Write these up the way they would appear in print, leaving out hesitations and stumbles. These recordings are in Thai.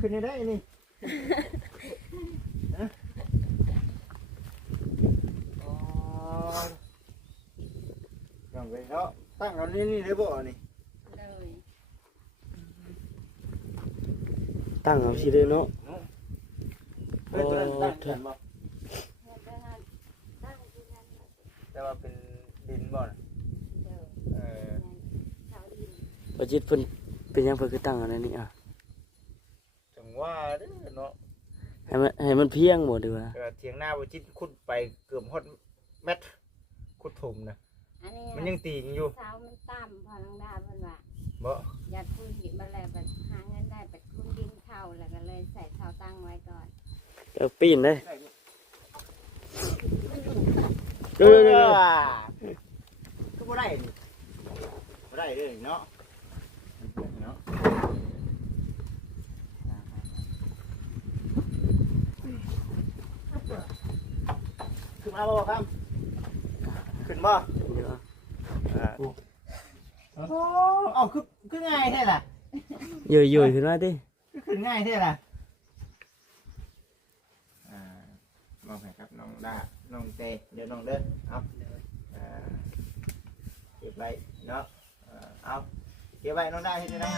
ขึ้นได้นี่อย่างไรเนาะตั้งเอานี่ได้บ่นี่ตั้งเอาสิได้เนาะตั้งกันบ่แต่ว่าเป็นดินบ่บ่จิตเพิ่นเป็นหยังเพิ่นคือตั้งอันนั้นนี่อ่ะจังว่าเด้อเนาะให้มันเพียงหมดดีกว่าเถียงหน้าบ่จิตขุดไปเกือบฮอดเม็ดขุดถมนะมันยังตีอยู่เช้ามันต่ำพอลังดาเพิ่นว่าบ่อยากคุยหิมาแล้วบัดหาเงินได้บัดคุ้นดินเข้าแล้วก็เลยใส่เท้าตั้งไว้ก่อนปีนได้ก็บ่ได้นี่บ่ได้เลยเนาะขึ้นมาบ่ครับขึ้นบ่เอาคือง่ายแท้ล่ะอยู่ขึ้นมาดิขึ้นง่ายแท้ล่ะมองให้ครับน้องด้าน้องเตเดี๋ยวน้องเด้อเอาเก็บไว้เนาะเอาเก็บไว้น้องด้าเฮ็ดได้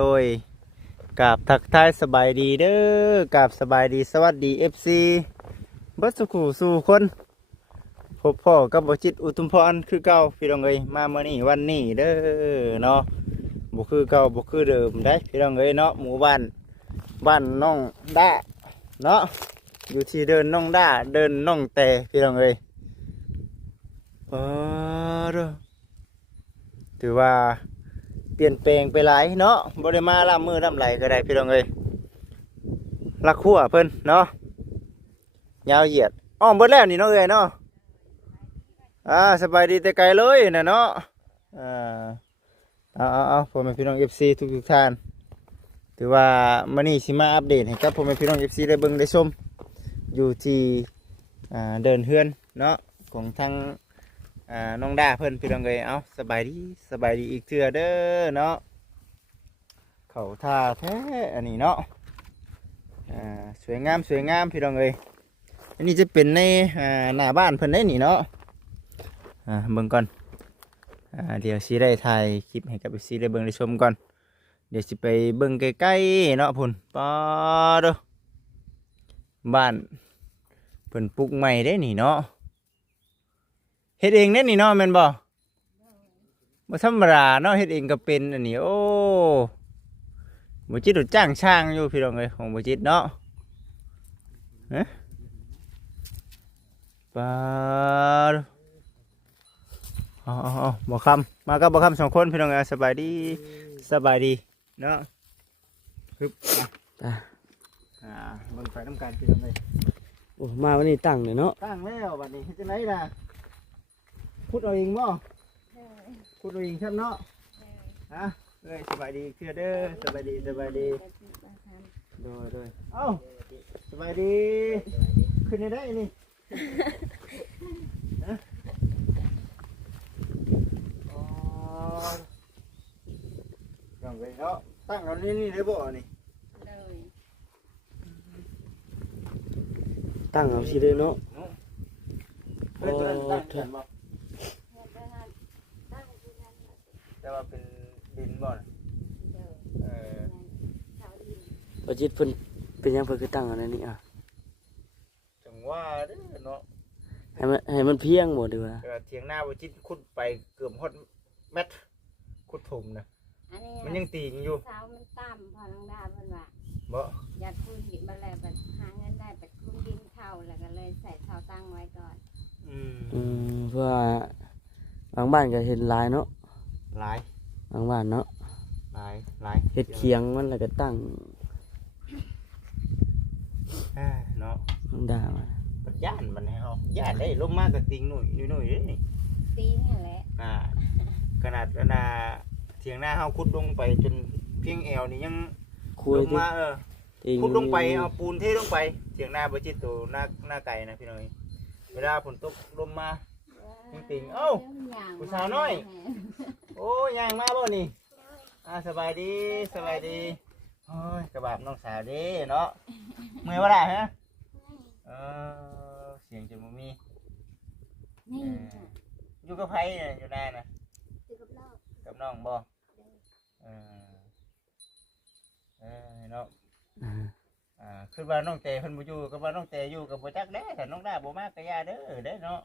โดยกับทักทายสบายดีเด้อกับสบายดีสวัสดี FC บัดสุขุสู่คนพบพ่อกับบ่จิตอุทุมพรคือเก่าพี่น้องเอ้ยมามื้อนี้วันนี้เด้อเนาะบ่คือเก่าบ่คือเดิมได้พี่น้องเอ้ยเนาะหมู่บ้านน้องด้าเนาะอยู่ที่เดินน้องด้าเดินน้องแต่พี่น้องเอ้ยเด้อถือว่าเปลี่ยนแปลงไปหลายเนาะบ่ได้มาล่ำมือล่ำไหลก็ได้พี่น้องเอ้ยลักขั่วเพิ่นเนาะยาวเหยียดอ้อมเบิดแล้วนี่น้องเอ้ยเนาะสบายดีแต่ไกลเลยนะเนาะเอาพ่อแม่พี่น้อง FC ทุกท่านถือว่ามื้อนี้สิมาอัปเดตให้กับพ่อแม่พี่น้อง FC ได้เบิ่งได้ชมอยู่ที่เดินเฮือนเนาะของทางน้องดาเพิ่นพี่น้องเอ้ยเอาสบายดีอีกเทื่อเด้อเนาะเขาท่าแท้อันนี้เนาะสวยงามพี่น้องเอ้ยอันนี้จะเป็นในหน้าบ้านเพิ่นได้นี่เนาะเบิ่งก่อนเดี๋ยวสิได้ถ่ายคลิปให้กับซีได้เบิ่งได้ชมก่อนเดี๋ยวสิไปเบิ่งใกล้ๆเนาะพุ่นปอเด้อบ้านเพิ่นปลูกใหม่ได้นี่เนาะเฮ็ดเองเนี่ยนี่เนาะแม่นบ่ธรรมดาเนาะเฮ็ดเองก็เป็นอันนี้โอ้บ่จิตจ้างช่างอยู่พี่น้องเอ้ยของบ่จิตเนาะปาบ่คำมากับบ่คำ2คนพี่น้องเอ้ยสบายดีเนาะปึ๊บเบิ่งไปนำกันพี่น้องเอ้ยโอ้มาวันนี้ตั้งเนาะตั้งแล้วบัดนี้เฮ็ดจังได๋ล่ะพูดเอาเองบ่พูดเอาเองครับเนาะสบายดีเชื่อเด้อสบายดีโดยเอ้าสบายดีขึ้นได้นี่อย่างไรเนาะตั้งเอานี่ได้บ่นี่ตั้งเอาสิได้เนาะตั้งกันบ่แต่ว่าเป็นดินบ่บ่จิตเพิ่นเป็นหยังเพิ่นคือตั้งอันนั้นนี่อ่ะจังว่าเด้อเนาะให้มันเพียงหมดดีกว่าเถียงหน้าบ่จิตขุดไปเกือบฮอดเม็ดขุดถมนะมันยังตีอยู่เช้ามันต่ำพอลังดาเพิ่นว่าบ่อยากคุยหิมาแล้วบัดหาเงินได้บัดคุ้นดินเข้าแล้วก็เลยใส่เท้าตั้งไว้ก่อนเพราะว่าบางบ้านก็เห็นหลายเนาะหลายบางบ้านเนาะหลายเฮ็ดเคียงมันแล้วก็ตั้งเนาะน้องดามาปัญญามันให้เฮาญาติได้ลงมาก็ติงหนุ่ยเด้นี่ตีนี่แหละขนาด ถียงหน้าเฮาขุดลงไปจนเพียงแอวนี่ยัง คุย ลง ดิ มา ติง ขุดลงไปเอาปูนเทลงไปเถียงหน้าบ่จิตตัวหน้าไก่นะพี่น้องเวลาฝนตกลมมาติ่งๆเอ้าผู้สาวน้อยโอ้ยางมาบ่นี่สบายดีสบายดีโอ้ยกระบาดน้องสาวเด้เนาะเมื่อยบ่ได้ฮะเสียงจะบ่มี นี่ อยู่กับไผเนี่ยอยู่ได้นะ อยู่กับเรา กับน้องบ่เนาะคือว่าน้องเตเพิ่นบ่อยู่กับว่าน้องเตอยู่กับบ่จักเด้ถ้าน้องดาบ่มาก็อย่าเด้อเด้เนาะ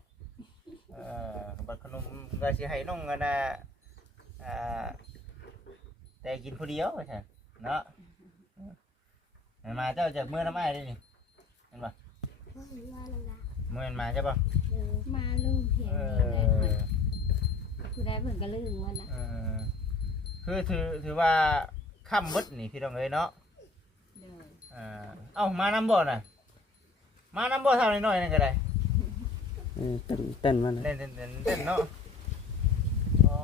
บัดขนมก็สิให้น้องกันน่ะแต่กินผู้เดียวว่าซั่นเนาะมาเจ้าจากเมื่อน้ำอ้ายได้นี่เห็นบ่เมื่อมาใช่ป่ะ มาลูกเพียงคือได้เพิ่นก็ลืมว่านะ คือถือว่าค่ำมืดนี่พี่น้องเอ้ยเนาะเอ้ามาน้ำบ่น่ะมาน้ำบ่เท่าน้อยๆนั่นก็ได้ เต้นมัน เล่นเนาะอ๋อ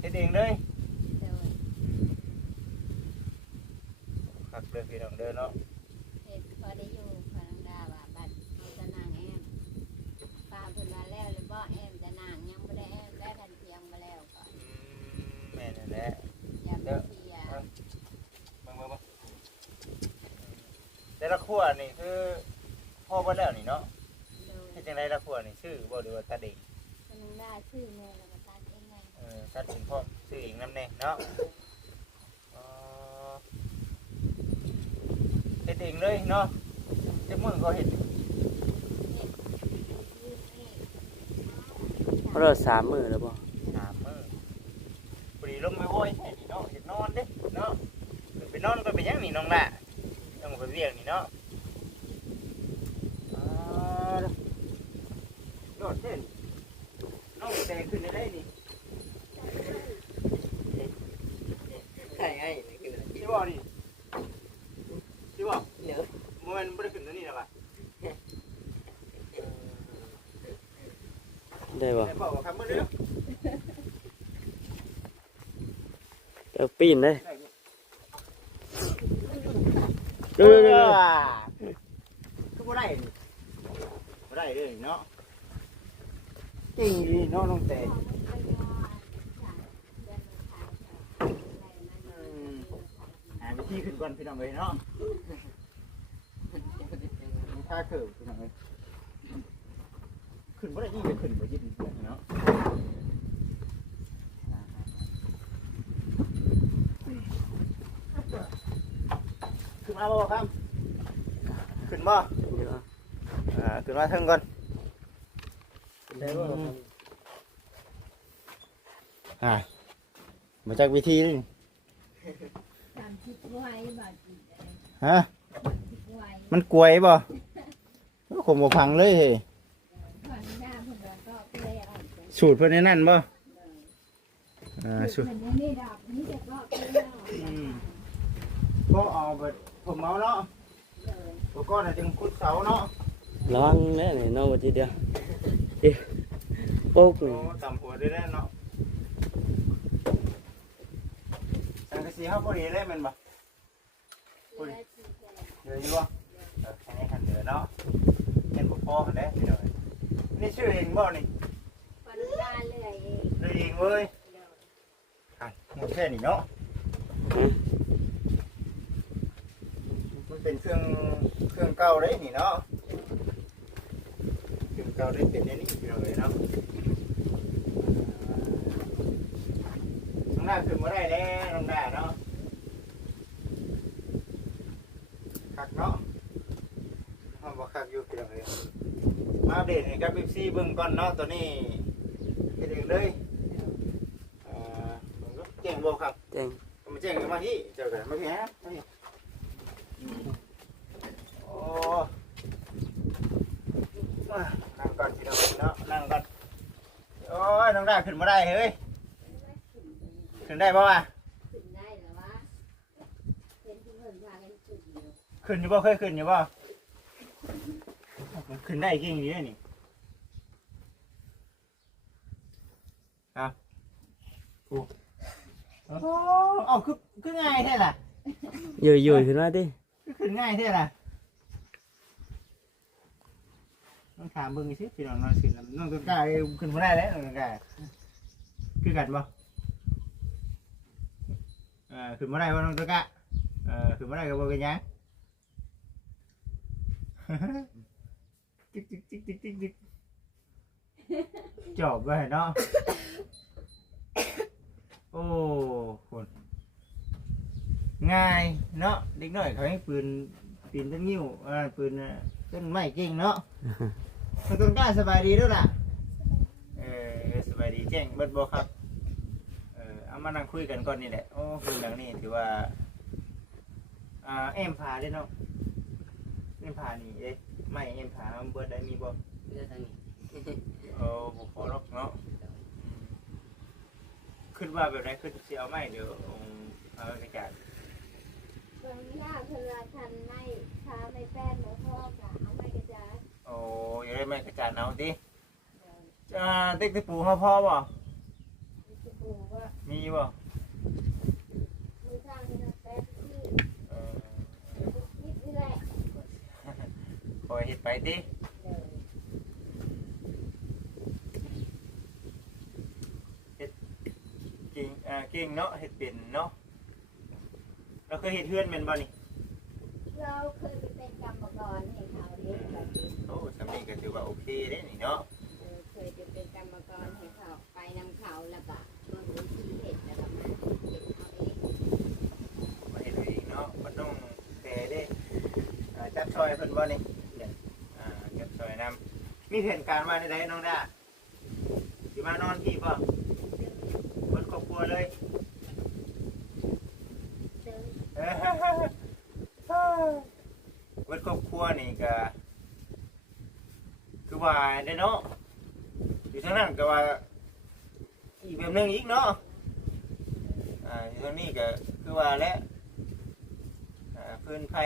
เฮ็ดเองเลยคักเด้อพี่น้องเด้อเนาะ เฮ็ดพอได้อยู่พนังดาว่าบัดเอาจะนางแอมป้าเพิ่นมาแล้วหรือบ่แอมจะนางยังบ่ได้แอมได้ทันเทียงมาแล้วก่อน แม่นั่นแหละ อย่าไปเสีย เบิ่งแต่ละครัวนี่คือพ่อบ่แล้วนี่เนาะ โดย เฮ็ดจังไดละครัวนี่ชื่อบ่หรือว่าตัดเอง พนังดาชื่อแม่แล้วก็ตัดเองไง ตัดเองพ่อชื่อเองนำแน่เนาะเฮ็ดเองเลยเนาะเจ้ามือก็เฮ็ด เพราะเรา3 มื้อแล้วบ่ 3 มื้อพอดีลงไม่โว้ยแค่นี้เนาะเฮ็ดนอนเด้เนาะขึ้นไปนอนก็ไปยังนี่น้องล่ะต้องไปเรียกนี่เนาะยอดเด่นน้องแต่ขึ้นได้นี่ใช่ไงที่บ่นี่ที่บ่เดี๋ยวมันบ่ได้ขึ้นตัวนี้แล้วป่ะ ได้บ่ ได้บอกครับมื้อนี้ เดี๋ยวปีนเลย เด้อคือบ่ได้นี่บ่ได้เลยเนาะจริงดีเนาะน้องแต่หาวิธีขึ้นก่อนพี่น้องเอ้ยเนาะถ้าเกิดพี่น้องเอ้ยขึ้นบ่ได้ยิ่งจะขึ้นบ่ยิ่งเนาะขึ้นมาบ่ครับขึ้นบ่ขึ้นมาเทิงก่อนได้บ่มาจากวิธีนี่ ตามคิดไว้บัด ฮะ คิดไว้ มันกลวยบ่ผมบ่พังเลยเฮ้ พนังดาเพิ่นก็เลยเอาไป สูตรเพิ่นในนั่นบ่สูตร เพิ่นนี่ดอกนี่จะก็แล้ว ก็เอาไปผมเอาเนาะแล้วก็น่ะจึงขุดเสาเนาะ ระวังแน่นี่น้องบ่จิเดียวโป๊ก โอ้ตำหัวได้แล้วเนาะสังกะสีเฮาพอดีเลยแม่นบ่พอดีเดี๋ยวอยู่บ่แค่นี้คันเดือเนาะเห็นบ่พอกันแล้วพี่น้อยนี่ชื่อเองบ่นี่ พนังดาเลย เลยเองเว้ยหมดแค่นี้เนาะมันเป็นเครื่องเก่าได้นี่เนาะเครื่องเก่าได้เป็นอันนี้พี่น้อยเนาะน้องดาขึ้นมาได้แล้วน้องดาเนาะคักเนาะห้องบ่คักอยู่พี่น้อยมาอัปเดตให้กับ FC เบิ่งก่อนเนาะตัวนี้เฮ็ดเองเลยมันก็เก่งบ่ครับ เจ๋ง มาแจ้งกันมาที่เจอกันมาพี่ฮะมาพี่โอ้นั่งก่อนสิเราเนาะนั่งก่อนโอ้ยน้องได้ขึ้นมาได้เฮ้ยขึ้นได้ป่าวะ ขึ้นได้หรือวะเป็นที่เพิ่นพากันขึ้นอยู่ ขึ้นอยู่ป่เคยขึ้นอยู่ป่ขึ้นได้เก่งดีเลยนี่ครับผ โอ้เอาคือง่ายแท้ล่ะ อยู่ขึ้นมาติ คือง่ายแท้ล่ะต้องถามเบิ่งสิพี่น้องนอนสิน้องต้นกล้าขึ้นบ่ได้แล้วน้องต้นกล้าคือกันบ่ขึ้นบ่ได้บ่น้องต้นกล้าขึ้นบ่ได้ก็บ่เป็นหยังติ๊กจบไปเนาะโอ้คนง่ายเนาะเด็กน้อยเขาให้ปืนต้นงิ้วปืนต้นไม้เก่งเนาะต้นกล้าสบายดีด้วยล่ะสบายดีแจ้งเบิดบ่ครับเอามานั่งคุยกันก่อนนี่แหละโอ้คุยเรื่องนี้ถือว่าเอ็มพาได้เนาะเอ็มพานี่ไม่เอ็มพาเบิดได้มีบ่ เพื่อทางนี้ บุขอรกเนาะขึ้นว่าแบบไหนขึ้นสิเอาไม้เดี๋ยวเอากระจาด บางอย่างเวลาทันไม่ช้าไม่แป้นแล้วพ่อกะเอาไม่กระจาย โอ้ยได้ไม้กระจาดเอาดิเด็กตะปูเขาพ่อบ่ จะปูว่า มีบ่ มือข้างนี่นะแป้นที่นิดนี่แหละ คอยเห็ดไปดิ เดี๋ยว เก่งเนาะเห็ดเป็นเนาะเราเคยเห็ดเฮือนแม่นบ่นี่ เราเคยไปเป็นกรรมกรให้เขาเลี้ยงแบบนี้ โอ้สำนีก็ถือว่าโอเคเด้นี่เนาะ เคยไปเป็นกรรมกรให้เขาไปนำเขาแล้วก็มาดูที่เห็ดแล้วก็มาเห็ดเอาเอง มาเห็ดเองเนาะมันต้องแต่เด้จับซอยเพิ่นบ่นี่เนี่ยจับซอยนำมีแผนการว่าได้น้องด้าสิมานอนที่บ่บนครอบครัวเลย เดิน วัดครอบครัวนี่ก็คือว่าได้เนาะอยู่ทางนั้นก็ว่าอีกแบบหนึงอีกเนาะอยู่ทางนี้ก็คือว่าแล้วพื้นไผ่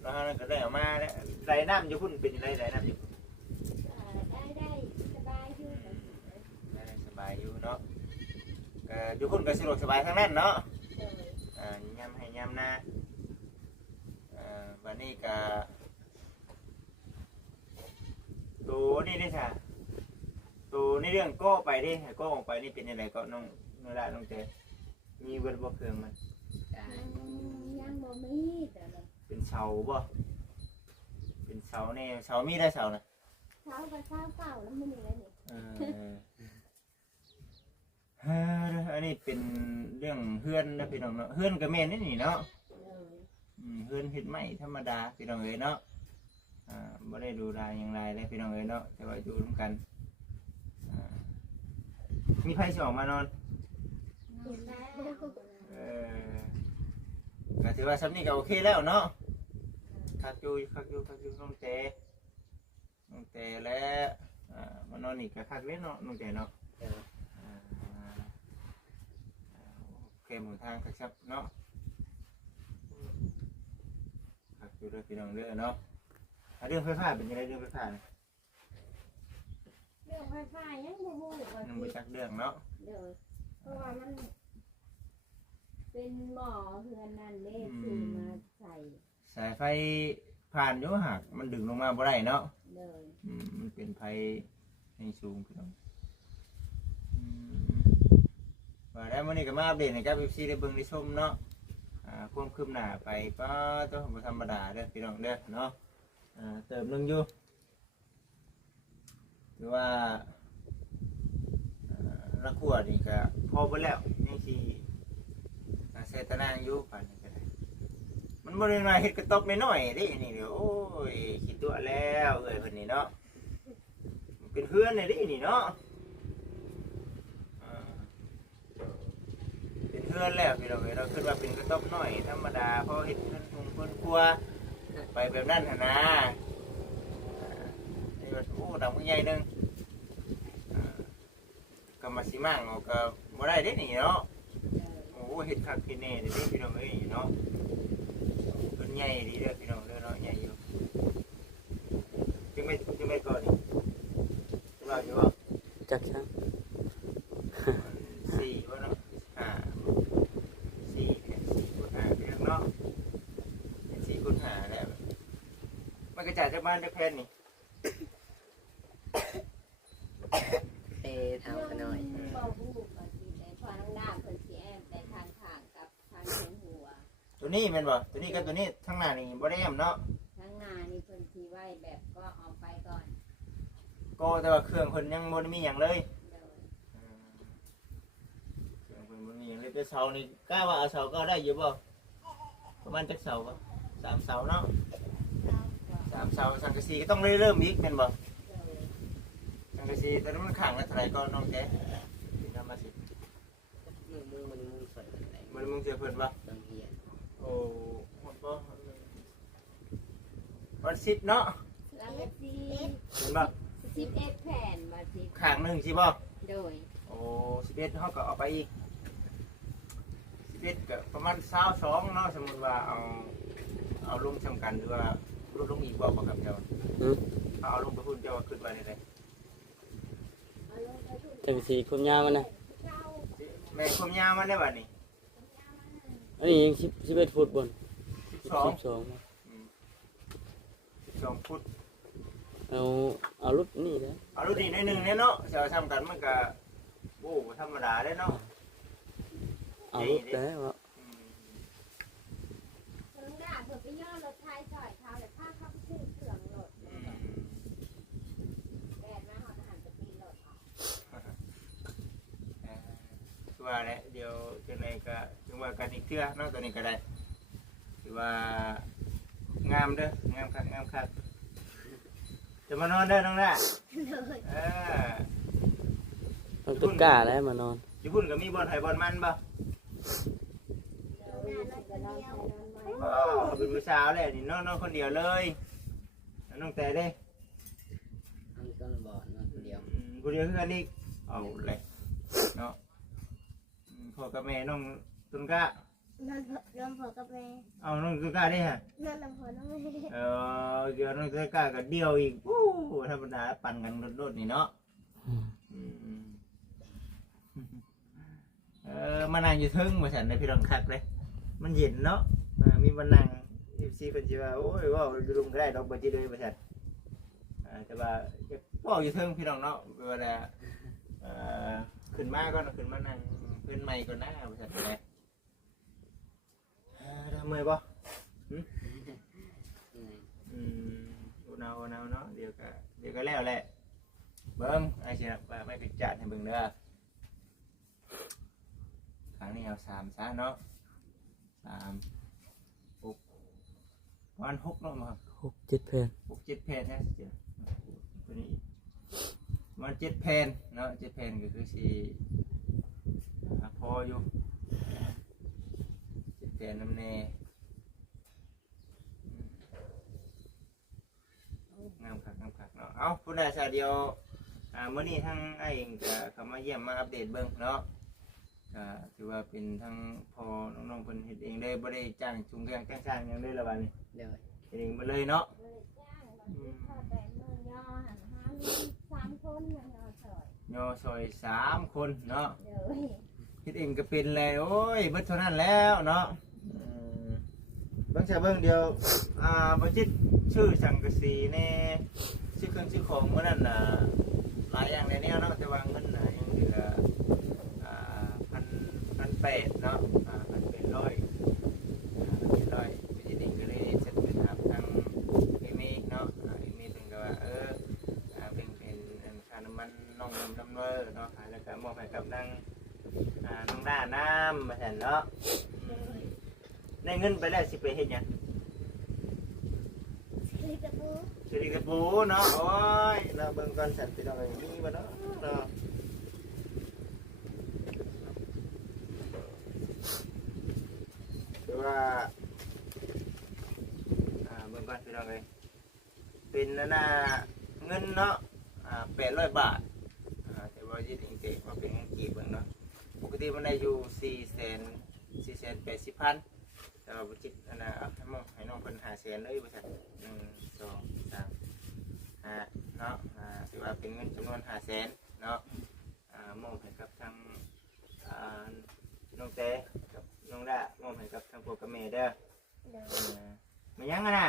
เราก็ได้ออกมาแล้วไหลน้ำอยู่พุ่นเป็นยังไงไหลน้ำอยู่พุ่น ได้สบายอยู่ ได้สบายอยู่เนาะอยู่พุ่นก็สะดวกสบายทั้งนั้นเนาะ เดิน ยำให้ยำนาวันนี้ก็ตัวนี่ได้ค่ะตัวนี่เรื่องก็ไปดิก็ออกไปนี่เป็นยังไงก็น้องได้น้องเจมีเวิร์ดบ่เครื่องมัน ยังบ่มีแต่ละ เป็นเสาบ่เป็นเสาแน่เสามีได้เสานะ เช้ากับเช้าเปล่าแล้วมันอะไรนี่ อันนี้เป็นเรื่องเฮือนนะพี่น้องเนาะเฮือนกับแม่นี่นี่เนาะ เดิน เฮือนเฮ็ดไม้ธรรมดาพี่น้องเอ้ยเนาะบ่ได้ดูรายอย่างไรเลยพี่น้องเอ้ยเนาะแต่ว่าอยู่ร่วมกันมีไผสิออกมานอน เห็นแล้ว ก็ถือว่าซ้ำนี้ก็โอเคแล้วเนาะคักอยู่น้องเตแล้วมานอนนี่ก็คักเลยเนาะน้องเตเนาะโอเคหมู่ทางครับเนาะคักอยู่เด้อพี่น้องเด้อเนาะเรื่องไฟฟ้าเป็นยังไงเรื่องไฟฟ้าเนี่ย เรื่องไฟฟ้ายังบ่ฮู้ว่า ยังไม่จักเรื่องเนาะ เดินเพราะว่ามันเป็นหมอเฮือนนั่นเด้ซื้อมาใส่ สายไฟผ่านอยู่หักมันดึงลงมาบ่ได้เนาะ เดิน มันเป็นไฟในสูงพี่น้องว่าได้มื้อนี้ก็มาอัปเดตให้กับ FC ได้เบิ่งได้ชมเนาะความคืบหน้าไปก็ต้องบ่ธรรมดาเด้อพี่น้องเด้อเนาะเติมนึงอยู่หรือว่าละขวดนี่ก็พอเบิดแล้วยังสิใส่ตะนางอยู่ปานนี้ก็ได้มันบ่ได้มาเฮ็ดกระต๊อบน้อยๆเด้นี่เด้อโอ้ยคิดตัวแล้วเอ้ยเพิ่นนี่เนาะมันเป็นเฮือนเลยเด้นี่เนาะเป็นเฮือนแล้วพี่น้องเอ้ยเราคิดว่าเป็นกระต๊อบน้อยธรรมดาพอเฮ็ดเพิ่นคงเพิ่นครัวไปแบบนั้นหั่นนะนี่ว่าโอ้ดังผู้ใหญ่นึงก็มาสิมั่งเอาก็บ่ได้เด้นี่เนาะโอ้เฮ็ดคักเฮ็ดแน่เด้พี่น้องเอ้ยเนาะเพิ่นใหญ่ดีเด้อพี่น้องเด้อเนาะใหญ่อยู่จังไม่ก่อนนี่ว่าอยู่ว่า จักซัง 4ว่าเนาะ จ่ายจากบ้านจากแพนนี่ เตะเท่ากันหน่อย บ่ฮู้ก็สิได้พอน้องดาเพิ่นสิแอมแต่ทางข้างกับทางเห็นหัว ตัวนี้แม่นบ่ตัวนี้กับตัวนี้ทั้งหน้านี่บ่ได้แอมเนาะ ทางหน้านี่เพิ่นสิไว้แบบก็เอาไปก่อน ก็แต่ว่าเครื่องเพิ่นยังบ่ได้มีหยังเลย โดย เครื่องเพิ่นบ่มีหยังเลยแต่เสานี่กล้าว่าเอาเสาก็ได้อยู่บ่ประมาณจักเสาบ่3เสาเนาะ เราก็ 3เสาสังกะสีก็ต้องเริ่มอีกแม่นบ่ โดย สังกะสีแต่มันข้างละเท่าไหร่ก็น้องแกสิทำมาสิ มือมันสวยอะไร มันมึงเสียเพิ่นบ่ บางที โอ้หมดบ่วัน10เนาะ แล้วก็สิ เห็นบ่ 11แผ่นบ่สิ ข้างหนึงสิบ่ โดย โอ้11เฮาก็เอาไปอีก11ก็ประมาณ22เนาะสมมุติว่าเอาลงสำคัญหรือว่าลดลงอีกบ่ครับเจ้า อืม เอาลงไปพุ่นเจ้าขึ้นไปนี่เลย เอาลงไปทุก จังสีความยาวมันนะ เจ้า แม่ความยาวมันได้บัดนี้ อันนี้ยัง11ฟุตบน 12 12 12ฟุต เอารถนี่นะ เอารุ่นนี้หน่อยหนึงเนี่ยเนาะจะทำกันมันก็โอ้ธรรมดาเด้เนาะ เอารถได้ว่า อืม น้องดาเพิ่นไปย่อรถไทยจ่อยเท้าแล้วพาเข้าไปซื้อเครื่องรถ อืม แดดมาหอดอาหารจะปีนรถออก คือว่าแหละเดี๋ยวจังไดก็จังว่ากันอีกเทื่อเนาะตัวนี้ก็ได้ถือว่างามเด้องามคักงามคักจะมานอนเด้อน้องน่ะเออ ต้องตึกกล้าแล้วมานอน อยู่พุ่นก็มีบอลไผบอลมันบ่ เดี๋ยวแม่เราจะนอนไปนอนมา อ๋อเป็นผู้สาวเลยนี่นอนคนเดียวเลยแล้วน้องแต่เด้ อันนี้ก็บ่อนนคนเดียว ผู้เดียวคือกันอีกเอาเลยเนาะพ่อกับแม่น้องตุนกะ นอนพอกับแม่ เอาน้องตุนกะได้ฮะ นอนพอน้องแม่ เดี๋ยวน้องตุนกะกับเดียวอีกโอ้ธรรมดาปั่นกันโดดๆนี่เนาะมานั่งอยู่เทึงมาฉันในพี่รองคักเลยมันเย็นเนาะมีมานั่งซีเป็นจีว่าโอ้ยว่าลุงก็ได้ดอกบัจีเลยมาฉันแต่ว่าว่าอยู่เทึงพี่รองเนาะเวลาขึ้นมาก็ขึ้นมานั่งเพื่อนใหม่ก็น่ามาฉันเลยทำไมบ่หนาวเนาะเดี๋ยวก็แล้วแหละเบิ้งไอ้เชี่ยไม่ปิดจัดให้เบิ้งเด้อครั้งนี้เอา3ซะเนาะ3 6ประมาณ6เนาะมา6-7แผ่น 6-7 แผ่นนะเจ้าตัวนี้ประมาณ7 แผ่นเนาะ7 แผ่นก็คือสิพออยู่7 แผ่นน้ำแน่งามคักเนาะเอาผู้ใดชาเดียวมื้อนี้ทั้งไอ้เองก็เข้ามาเยี่ยมมาอัปเดตเบิ่งเนาะก็ถือว่าเป็นทั้งพอน้องๆเพิ่นเฮ็ดเองได้บ่ได้จ้างจุงเรื่องจ้างหยังได้ละบัดนี้ เดี๋ยว เฮ็ดเองหมดเลยเนาะ เลยจ้างบางทีพอแต่มือย่อหันห้ามี3คนย่อซอย ย่อซอย3 คนเนาะ เดี๋ยว เฮ็ดเองก็เป็นแล้วโอ้ยเบิดเท่านั้นแล้วเนาะเบิ่งซะเบิ่งเดียวบ่จิตชื่อสังกะสีแน่ชื่อเครื่องชื่อของมื้อนั้นน่ะหลายอย่างในแนวเนาะแต่ว่าเงินน่ะยังเหลือ1,800เนาะ1,800ไปจริงๆก็เลยเสร็จไปถามทางเอมี่เนาะเอมี่เพิ่นก็ว่าเป็นค่าน้ำมันน้องน้ำเวอร์เนาะแล้วก็มอบให้กับนางน้องด้าน้ำมาแทนเนาะได้เงินไปแล้วสิไปเฮ็ดหยัง นี่จะพูด สิริกระปูเนาะโอ้ยเราเบิ่งก่อนสันติเรามีบ่เนาะเนาะคือว่าเบิ่งก่อนพี่น้องเอ้ยเป็นนั่นน่ะเงินเนาะ800 บาทแต่ว่ายึดอิงเตะว่าเป็นเงินกีบเบิ่งเนาะปกติมันได้อยู่480,000แต่ว่าบ่จิตอันน่ะให้น้องเพิ่น500,000เลยบ่ซั่น1 2 3 5เนาะถือว่าเป็นเงินจำนวน500,000เนาะมอบให้กับทางน้องเต้กับน้องดามอบให้กับทางพ่อกับแม่เด้อ เดี๋ยว มันยังไงนะ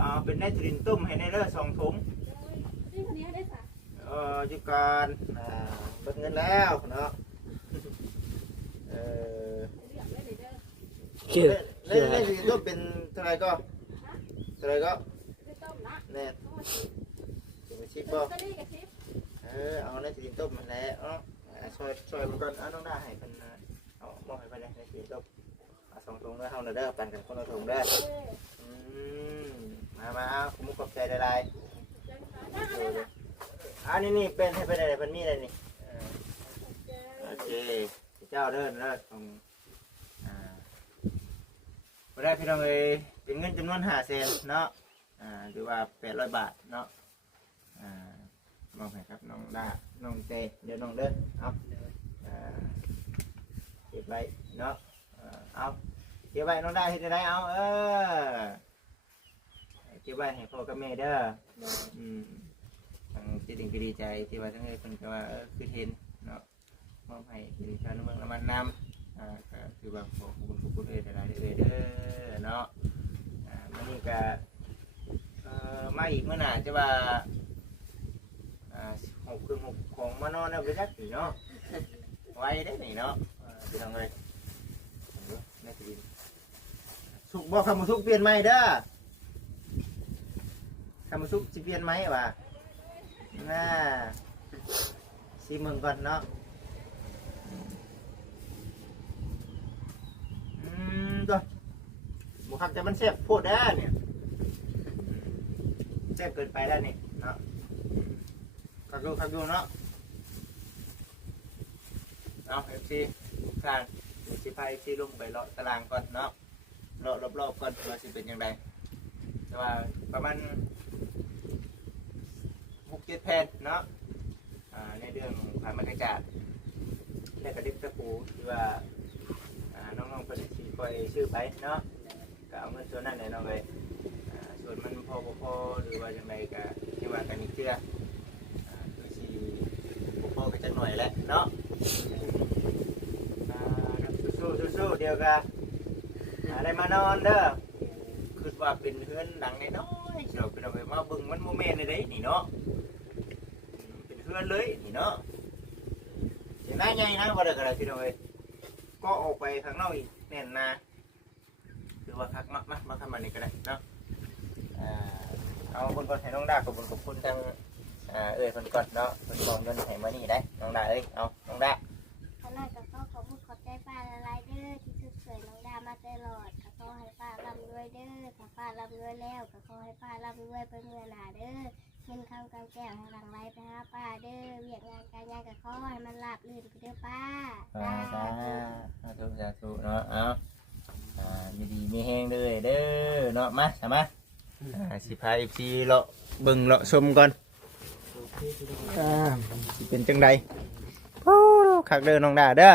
เอาเป็นได้ตรินต้มให้ในเด้อ2ถุง นี่คนนี้ได้ค่ะ จุกันเบิกเงินแล้วเนาะเรียกได้เลยเด้อ เกี่ยว เล่นเล่นตรินต้มเป็นเท่าไรก็เท่าไรก็ ได้ต้มนะ แน่เป็นชิป ต้ บ่ มก็นี่กับชิป เอาในตรินต้มมาแล้วช่วยมันก่อนน้องได้ให้เป็นเอามอบให้ไปเลยในตรินต้ม2ถุงเด้อเฮาเด้อปั่นกันคนละถุงเด้อมาคุณมุกขอบใจหลายๆอันนี้เป็นให้เป็นอะไรเป็นมีอะไรนี่โอเคเจ้าเดินเด้อตรงพอได้พี่น้องเอ้ยเป็นเงินจำนวน500,000เนาะหรือว่า800 บาทเนาะมองให้ครับน้องด้าน้องเจเดี๋ยวน้องเดินเอาเก็บไว้เนาะเอาเก็บไว้น้องด้าเฮ็ดได้เอาเก็บไว้ให้พ่อกับแม่เด้อทางจิตดิ่งก็ดีใจที่ว่าทั้งเอ้ยเพิ่นก็ว่าคือเห็นเนาะมอบให้ที่ชาวเมืองละมันนำก็คือว่าขอบคุณเอ้ยหลายๆเด้อเนาะมื้อนี้ก็มาอีกมื้อหน้าจะว่า6 คืน 6ของมานอนแล้วไปจักนี่เนาะไว้ได้นี่เนาะพี่น้องเอ้ยแม่สิดินสุกบ่คำบ่สุกเปลี่ยนใหม่เด้อคำบ่สุกสิเปลี่ยนใหม่ว่ะน่าสิมึงก่อนเนาะตัวบุคักแต่มันแซ่บโพดได้เนี่ยแซ่บเกินไปแล้วนี่เนาะคักดูเนาะเอาFC ทุกท่านเดี๋ยวสิพา FC ลงไปเลาะตารางก่อนเนาะเลาะรอบๆก่อนว่าสิเป็นยังไงแต่ว่าประมาณ6-7 แผ่นเนาะในเรื่องผ่านบรรยากาศและกระดิบกระปูที่ว่าน้องๆเป็นที่คอยชื่อไปเนาะก็เอาเงินส่วนนั้นเนี่ยน้องเลยส่วนมันพอหรือว่าอย่างไรก็ที่ว่ากันอีกเชื่อคือสีพอก็จะหน่อยแหละเนาะสู้เดียวกันได้มานอนเด้อคือว่าเป็นเฮือนหลังน้อยๆเราเป็นเอาไปมาบึงมันโมเมนต์ในนี้นี่เนาะเป็นเฮือนเลยนี่เนาะเห็นได้ไงนะว่าเด็กอะไรพี่น้องเอ้ยก็ออกไปข้างนอกอีกแน่นนะคือว่าคักมาทำมันนี่ก็ได้เนาะเอาคนก่อนให้น้องดาขอบคุณทางคนก่อนเนาะคนมองเงินให้มานี่ได้น้องดาเอ้ยเอาน้องดา ขณะกับพ่อขอพูดขอบใจป้าละลายเด้อที่ช่วยเสยน้องดามาตลอดก็ขอให้ป้าร่ำรวยเด้อถ้าป้าร่ำรวยแล้วก็ขอให้ป้าร่ำรวยไปเมื่อหน้าเด้อเงินคำกำแก้วให้หลังไหลไปหาป้าเด้อเวียกงานการงานก็ขอให้มันราบรื่นไปเด้อป้าสาธุเนาะเอาดีมีแห้งเลยเด้อเนาะมาใช่ไหมสิพาอีพีเลาะเบิ่งเลาะชมก่อนสิเป็นจังใดขักเดินน้องดาเด้อ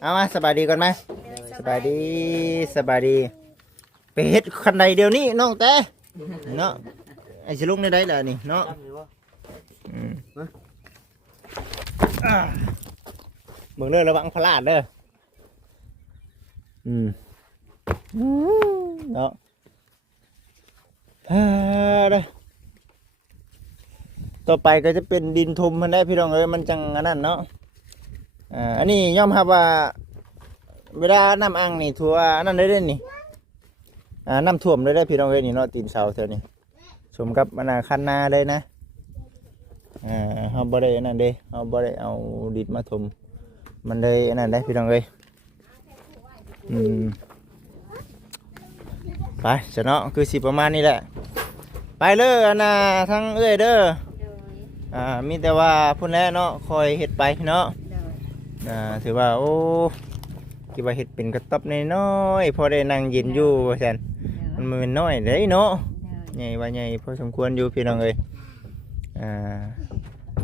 เอามาสบายดีก่อนไหมสบายดีไปเฮ็ดคันใดเดี๋ยวนี้น้องแต่เนาะไอ้สิลุกในใดล่ะนี่เนาะเบิ่งเด้อระวังพลาดเด้อเนาะได้ต่อไปก็จะเป็นดินทุมมันได้พี่น้องเอ้ยมันจังอันนั้นเนาะอันนี้ย่อมครับว่าเวลาน้ำอ่างนี่ทั่วนั่นได้นี่น้ำท่วมได้พี่น้องเอ้ยนี่เนาะตีนเสาเท่านี้ชมกับมันคันนาได้นะเขาบ่ได้นั่นเด้เขาบ่ได้เอาดินมาถมมันเลยนั่นได้พี่น้องเอ้ยไปจะเนาะคือสิประมาณนี้แหละไปเลยทั้งเอ้ยเด้อมีแต่ว่าพุ่นแล้วเนาะคอยเห็ดไปเนาะถือว่าโอ้คิดว่าเห็ดเป็นกระต๊อบน้อยๆพอได้นั่งเย็นอยู่ว่าซั่นมันเป็นน้อยเด้เนาะใหญ่ว่าใหญ่พอสมควรอยู่พี่น้องเอ้ย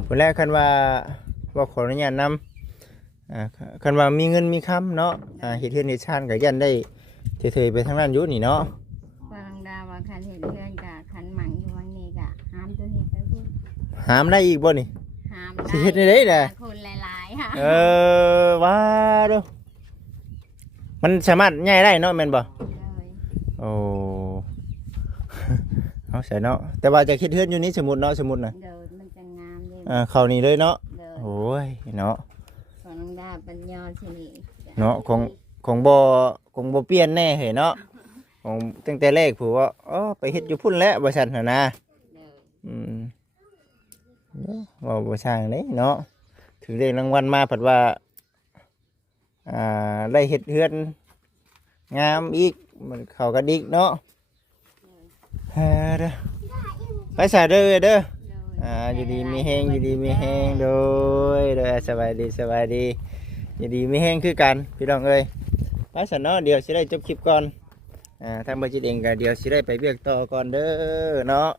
พุ่นแล้วคันว่าขออนุญาตนำคันว่ามีเงินมีคำเนาะเฮ็ดเฮ็ดชาติก็ยันได้เทๆไปทางนั้นอยู่นี่เนาะกำลังดาว่าคันเห็นเพื่อนกับคันหมั่งอยู่วันนี้กับหามตัวเห็ดไปพูด หามได้อีกบ่นี่หาม สิเฮ็ดได้แหละคนหลายๆค่ะว่าดูมันสามารถใหญ่ได้เนาะแม่นบ่โอ้ ใส่เนาะแต่ว่าจะคิดเฮือนอยู่นี่สมมุติเนาะสมมุติน่ะ เดินมันจะงามเลย เข้านี่เลยเนาะ เดิน โอ้ยเนาะ ของน้องดาปัญญาที่นี่ เนาะของบ่เปลี่ยนแน่เหเนาะของตั้งแต่แรกผู้ว่าไปเฮ็ดอยู่พุ่นแล้วบ่ซั่นน่ะนะ เดิน อืมว่าบ่ช่างเด้เนาะถือเลขรางวัลมาผัดว่าได้เฮ็ดเฮือนงามอีกมันเข้ากันอีกเนาะเด้อไปซะเด้อเด้อ อยู่ดีมีแห้งอยู่ดีมีแห้งโดยสบายดีอยู่ดีมีแห้งคือกันพี่น้องเอ้ยไปสันเนาะเดี๋ยวสิได้จบคลิปก่อนทางบริษัทเองก็เดี๋ยวสิได้ไปเบียกต่อก่อนเด้อเนาะ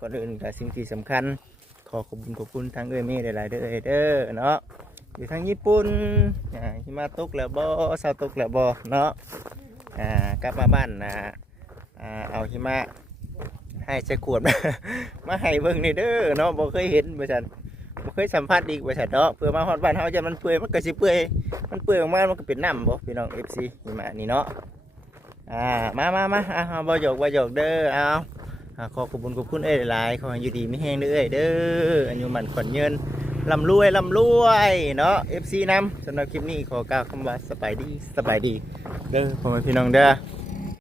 ก่อนอื่นก็สิ่งที่สำคัญขอขอบคุณทางเอ้ยเมย์หลายๆเด้อเนาะอยู่ทางญี่ปุ่นหิมะตกแล้วบ่เศร้าตกแล้วบ่เนาะกลับมาบ้านเอาหิมะให้ใส่ขวด มาให้เบิ่งนี่เด้อเนาะบ่เคยเห็นบริษัทบ่เคยสัมผัสอีกบริษัทเนาะเพื่อมาฮอดบ้านเฮาจะมันเปื่อยมันก็สิเปื่อยมันเปื่อยออกมามันก็เป็นน้ำบ่พี่น้อง FC นี่มานี่เนาะมาบ่หยอกเด้อขอขอบคุณเอ้ยหลายๆขอให้อยู่ดีมีแฮงเด้อเด้ออายุมันขวัญยืนร่ำรวยเนาะ FC นำสำหรับคลิปนี้ขอกล่าวคำว่าสบายดีเด้อพ่อแม่พี่น้องเด้อ